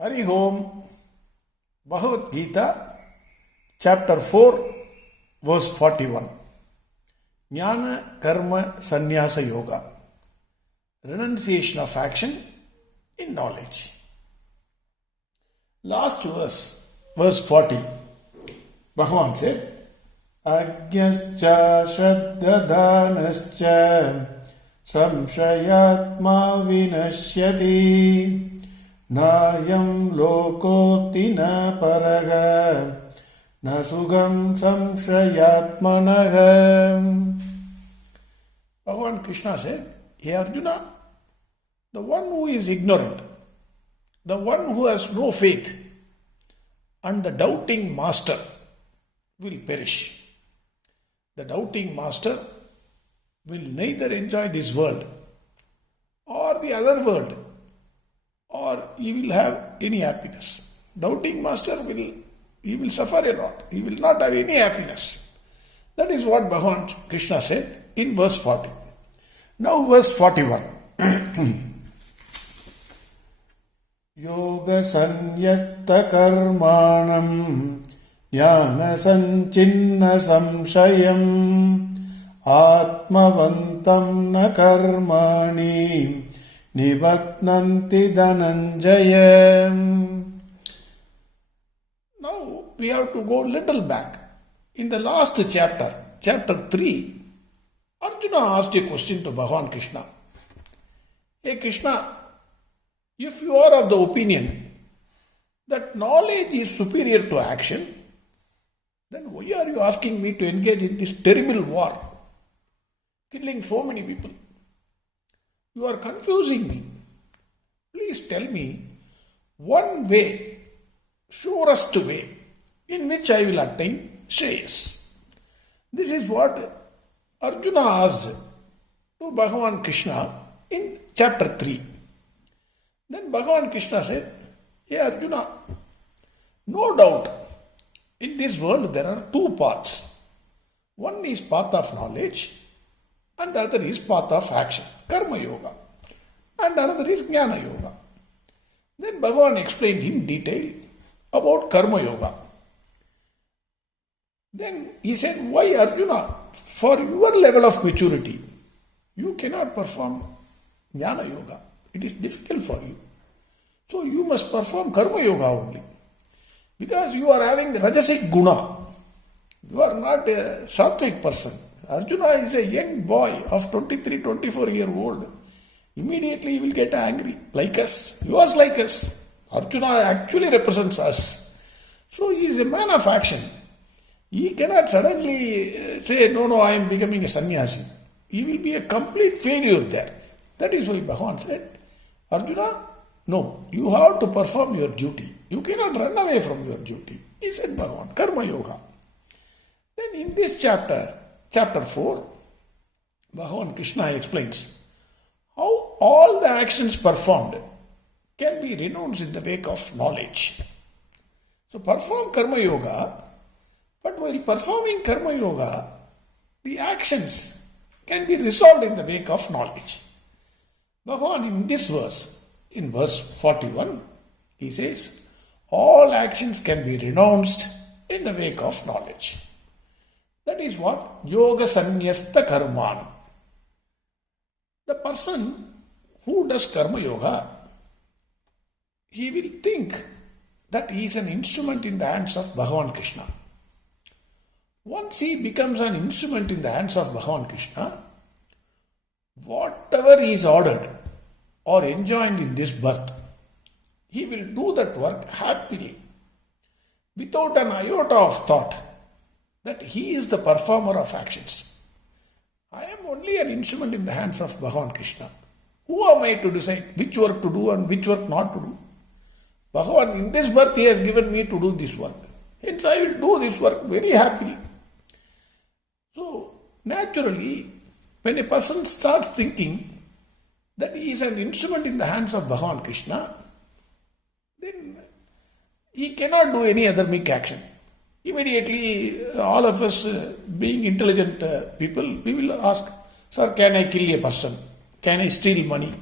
Hari Om, Bhagavad Gita, Chapter 4, Verse 41. Jnana Karma Sannyasa Yoga. Renunciation of action in knowledge. Last verse, verse 40. Bhagavan said, Ajñascha Shraddhadhanascha Samshayatma Vinashyati Nayam Lokoti Na Paraga Na Sugam Samshayatmanaga. Bhagwan Krishna said, Hey Arjuna, the one who is ignorant, the one who has no faith, and the doubting master will perish. The doubting master will neither enjoy this world or the other world, or he will have any happiness. Doubting master he will suffer a lot. He will not have any happiness. That is what Bhagwan Krishna said in verse 40. Now verse 41. Yoga sanyasta karmanam jnana sanchinna samshayam atmavantam na karmani nivatnanti dhananjaya. Now we have to go little back. In the last chapter, chapter 3, Arjuna asked a question to Bhagwan Krishna. Hey Krishna, if you are of the opinion that knowledge is superior to action, then why are you asking me to engage in this terrible war, killing so many people? You are confusing me. Please tell me one way, surest way, in which I will attain shreyas. This is what Arjuna asked to Bhagavan Krishna in chapter 3. Then Bhagavan Krishna said, Hey Arjuna, no doubt in this world there are two paths. One is path of knowledge and the other is path of action, karma yoga, and another is jnana yoga. Then Bhagavan explained in detail about karma yoga. Then he said, why Arjuna, for your level of maturity, you cannot perform jnana yoga. It is difficult for you. So you must perform karma yoga only. Because you are having rajasic guna. You are not a sattvic person. Arjuna is a young boy of 23, 24 year old. Immediately he will get angry. Like us. He was like us. Arjuna actually represents us. So he is a man of action. He cannot suddenly say, no, I am becoming a sannyasi. He will be a complete failure there. That is why Bhagavan said, Arjuna, no, you have to perform your duty. You cannot run away from your duty. He said Bhagavan, karma yoga. Then in this chapter, chapter 4, Bhagavan Krishna explains how all the actions performed can be renounced in the wake of knowledge. So perform karma yoga, but while performing karma yoga, the actions can be resolved in the wake of knowledge. Bhagavan in this verse, in verse 41, he says, all actions can be renounced in the wake of knowledge. That is what yoga sannyasta karmana. The person who does karma yoga, he will think that he is an instrument in the hands of Bhagavan Krishna. Once he becomes an instrument in the hands of Bhagavan Krishna, whatever he is ordered or enjoined in this birth, he will do that work happily, without an iota of thought that he is the performer of actions. I am only an instrument in the hands of Bhagavan Krishna. Who am I to decide which work to do and which work not to do? Bhagavan, in this birth, he has given me to do this work. Hence, I will do this work very happily. So, naturally, when a person starts thinking that he is an instrument in the hands of Bhagavan Krishna, then he cannot do any other meek action. Immediately, all of us being intelligent people, we will ask, Sir, can I kill a person? Can I steal money?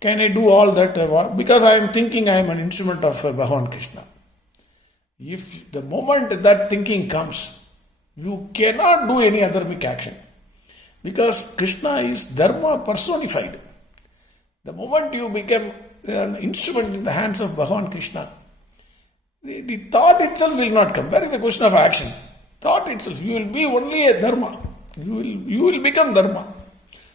Can I do all that? Because I am thinking I am an instrument of Bhagwan Krishna. If the moment that thinking comes, you cannot do any adharmic action. Because Krishna is Dharma personified. The moment you become an instrument in the hands of Bhagwan Krishna, the thought itself will not come. Where is the question of action? Thought itself. You will be only a Dharma. You will become Dharma.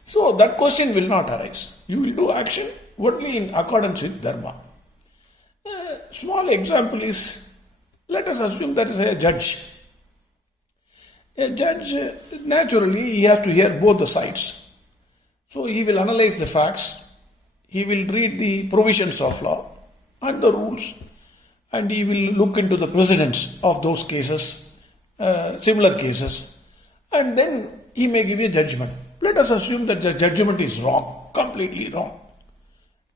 So that question will not arise. You will do action only in accordance with Dharma. A small example is, let us assume that is a judge. A judge, naturally, he has to hear both the sides. So he will analyze the facts, he will read the provisions of law and the rules, and he will look into the precedents of those cases, similar cases, and then he may give a judgment. Let us assume that the judgment is wrong, completely wrong.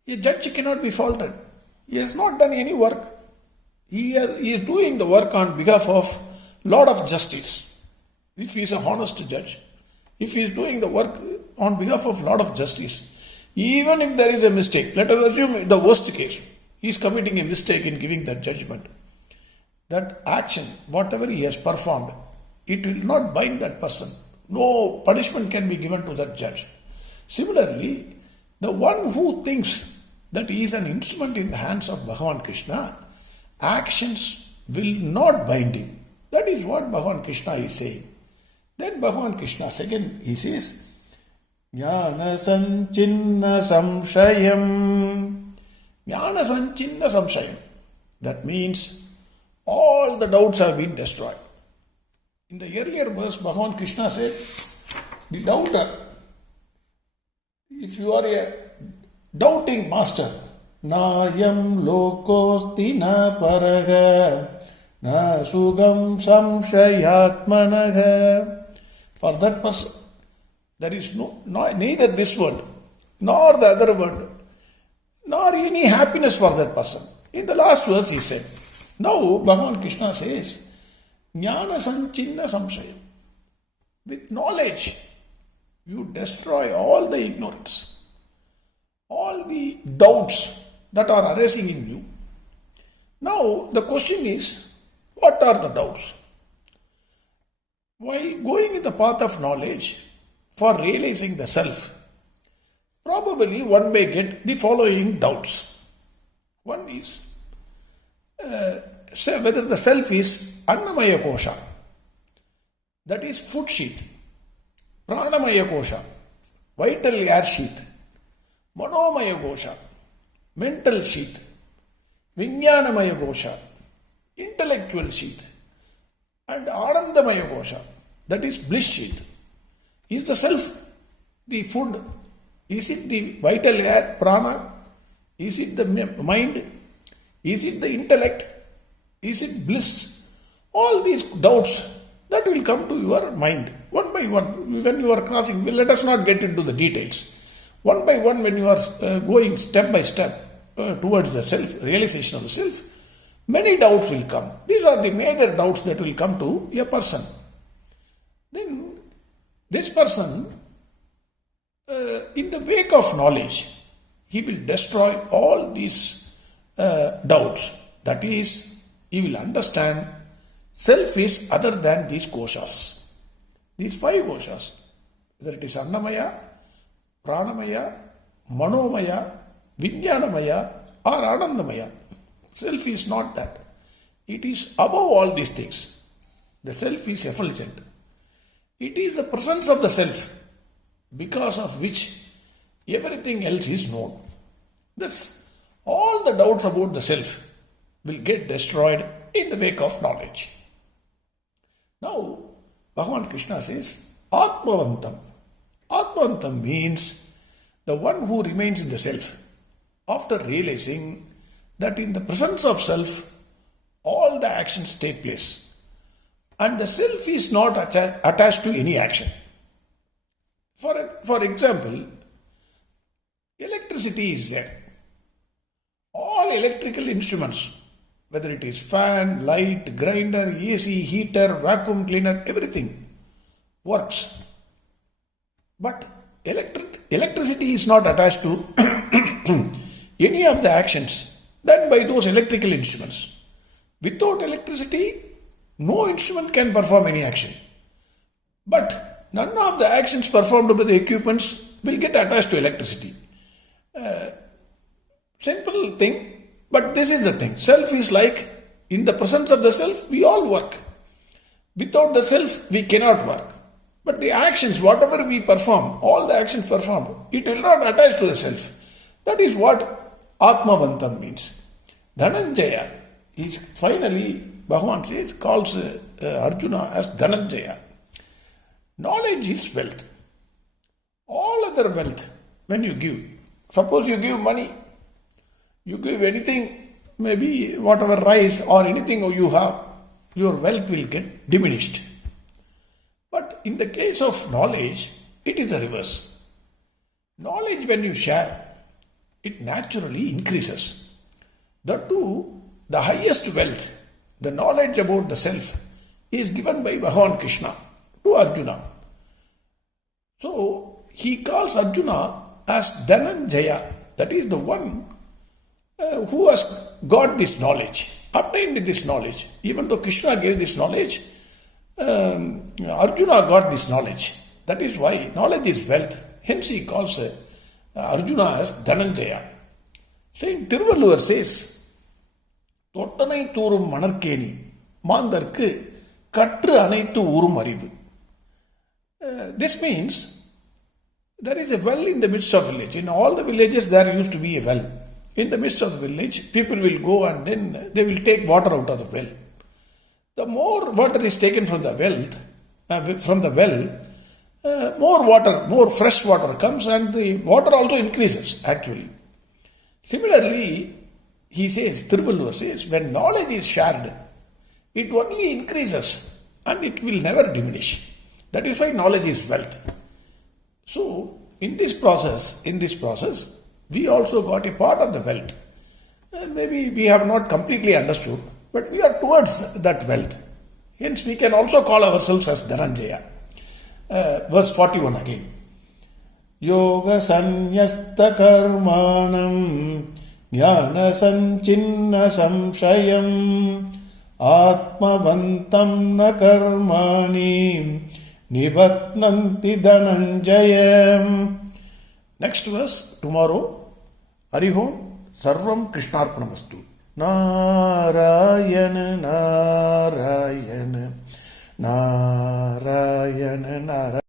A judge cannot be faulted. He has not done any work. He is doing the work on behalf of Lord of Justice. If he is a honest judge, if he is doing the work on behalf of Lord of Justice, even if there is a mistake, let us assume the worst case, he is committing a mistake in giving that judgment. That action, whatever he has performed, it will not bind that person. No punishment can be given to that judge. Similarly, the one who thinks that he is an instrument in the hands of Bhagwan Krishna, actions will not bind him. That is what Bhagwan Krishna is saying. Then Bhagwan Krishna, second, he says, Jnana sanchinna samshayam. Jnana sanchinna samshayam. That means all the doubts have been destroyed. In the earlier verse, Bhagwan Krishna said, the doubter, if you are a doubting master, Nayam lokosti na paraga, na sugam samshayatmanaga. For that person, there is neither this world, nor the other world, nor any happiness for that person. In the last verse he said, now Bhagwan Krishna says, Jnana sanchinna samshayam. With knowledge, you destroy all the ignorance, all the doubts that are arising in you. Now the question is, what are the doubts? While going in the path of knowledge for realizing the self, probably one may get the following doubts. One is, say whether the self is Annamaya Kosha, that is food sheath, Pranamaya Kosha, vital air sheath, Manomaya Kosha, mental sheath, Vijnanamaya Kosha, intellectual sheath, and Anandamaya Kosha, that is bliss sheath. Is the self the food? Is it the vital air, prana? Is it the mind? Is it the intellect? Is it bliss? All these doubts that will come to your mind one by one when you are crossing. Let us not get into the details. One by one, when you are going step by step towards the self, realization of the self, many doubts will come. These are the major doubts that will come to a person. Then this person, in the wake of knowledge, he will destroy all these doubts. That is, he will understand self is other than these koshas. These 5 koshas, whether it is Annamaya, Pranamaya, Manomaya, Vijnanamaya or Anandamaya. Self is not that. It is above all these things. The self is effulgent. It is the presence of the self, because of which everything else is known. Thus, all the doubts about the self will get destroyed in the wake of knowledge. Now, Bhagwan Krishna says, Atmavantam. Atmavantam means the one who remains in the self after realizing that in the presence of self, all the actions take place. And the self is not attached to any action. For example, electricity is there. All electrical instruments, whether it is fan, light, grinder, AC, heater, vacuum cleaner, everything works. But electricity is not attached to any of the actions than by those electrical instruments. Without electricity, no instrument can perform any action. But none of the actions performed by the equipments will get attached to electricity. Simple thing, but this is the thing. Self is like, in the presence of the self, we all work. Without the self, we cannot work. But the actions, whatever we perform, all the actions performed, it will not attach to the self. That is what Atmavantam means. Dhananjaya is finally, Bhagwan says, calls Arjuna as Dhananjaya. Knowledge is wealth. All other wealth, when you give, suppose you give money, you give anything, maybe whatever rice or anything you have, your wealth will get diminished. But in the case of knowledge, it is the reverse. Knowledge, when you share, it naturally increases. That too, the highest wealth, the knowledge about the self, is given by Bhagwan Krishna to Arjuna. So, he calls Arjuna as Dhananjaya, that is the one who has got this knowledge, obtained this knowledge. Even though Krishna gave this knowledge, Arjuna got this knowledge. That is why knowledge is wealth. Hence he calls Arjuna as Dhananjaya. Saint Tiruvallur says, Tottanai Thurum Manarkeni, Mandarku Katru Anaitu Urum Arivu. This means there is a well in the midst of village. In all the villages there used to be a well. In the midst of the village, people will go and then they will take water out of the well. The more water is taken from the well, more water, more fresh water comes, and the water also increases actually. Similarly, he says, Tiruvallur says, when knowledge is shared, it only increases and it will never diminish. That is why knowledge is wealth. So, in this process, we also got a part of the wealth. Maybe we have not completely understood, but we are towards that wealth. Hence, we can also call ourselves as Dhananjaya. Verse 41 again. Yoga sanyasta karmanam jnana sanchinna samshayam atmavantam na karmani nibatnanti dhananjayam. Next verse, tomorrow, Harihom, Sarvam Krishnarpanamastu. Narayana, Narayana, Narayana, Narayana.